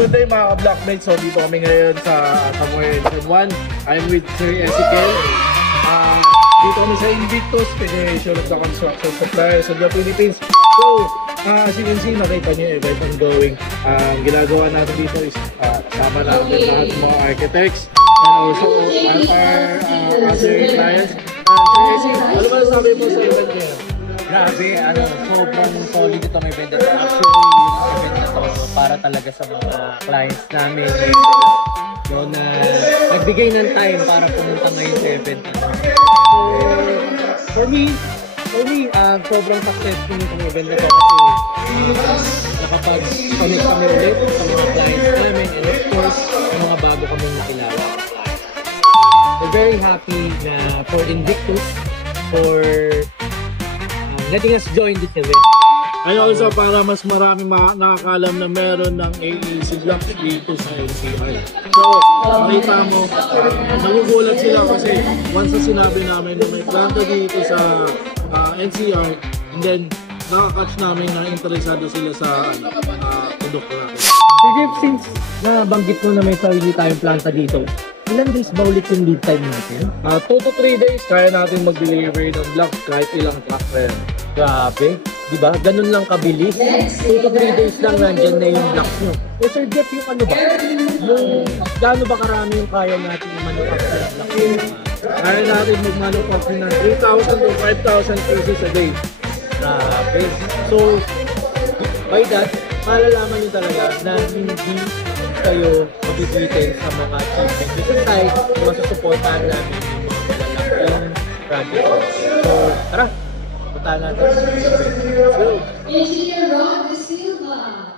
good day mga ka-blockmates. So dito kami ngayon sa Samuel N1. I'm with Sir Ezekiel. Dito kami sa Invictus Federation of the Construction Suppliers of the Philippines. So, as you can see, nakita niyo yung event ongoing. Ang ginagawa natin dito is kasama natin lahat ng mga architects and also our other clients. Sir Ezekiel, ano ba sabi mo sa event niyo? Grabe, sobrang solid itong event na to. Actually, yung event na to para talaga sa mga clients namin. So, na nagbigay ng time para pumunta ngayon sa event na to. So, for me, sobrang successful itong event na to kasi nakapag-connect kami ulit sa mga clients namin and of course, sa mga bago kaming nakilala. We're very happy na for Invictus, for letting us join this event. And also para mas marami nakakalam na meron ng AAC Blocks dito sa NCR. So, makita mo, nagugulat sila kasi once na sinabi namin na may planta dito sa NCR, and then nakakatch namin na interesado sila sa produkto natin. Sige, since nabanggit mo na may sarili tayong planta dito, ilan days ba ulit yung lead time natin? 2 to 3 days, kaya natin mag-deliver ng blocks kahit ilang truck na yan. Grabe, di ba? Ganun lang kabilis. 2 to 3 days lang nandyan na yung blocks nyo. Eh Sir Jeff, yung ano ba? Yung gaano ba karami yung kaya natin yung manufacture ng blocks? Kaya natin mag-manufacture ng 3,000 to 5,000 pieces a day. Grabe. So, by that, malalaman nyo talaga na hindi kayo mabibitin sa mga achievements. Kasi tayo, masusuportahan namin yung mga malalaking project. So, tara! Punta natin. Let's go! Engineer Ron De Silva.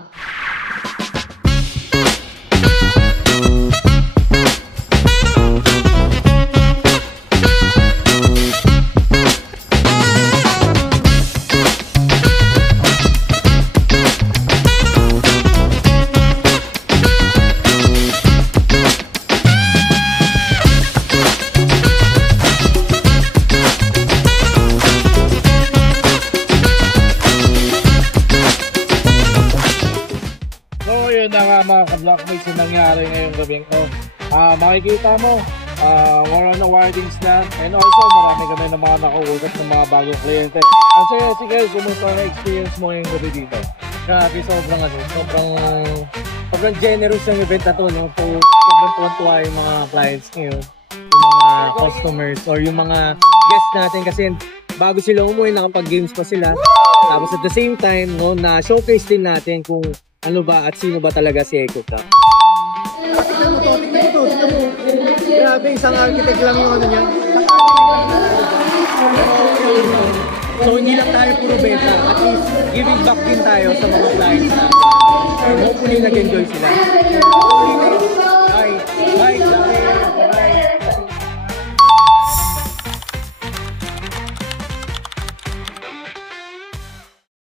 Yun na nga mga ka-blockmates yung nangyari ngayong gabing ko. Makikita mo, we're on awardings na, and also marami kami ng mga nakausap ng mga bagong kliyente. Ang Sir Ezekiel, kumusta na experience mo ngayong gabi dito? Grabe, sobrang generous ng event na to, no? So, sobrang tuwan-tuwa yung mga clients ngayon, yung mga customers, or yung mga guests natin kasi bago sila umuwi, nakapag-games pa sila. Tapos at the same time, no, na-showcase din natin kung ano ba at sino ba talaga si EcoCap. Tignan mo. Grabe, isang architect lang yung ano niya. So hindi lang tayo puro beta, at least giving back din tayo sa mga clients natin. And hopefully nag-enjoy sila. Bye!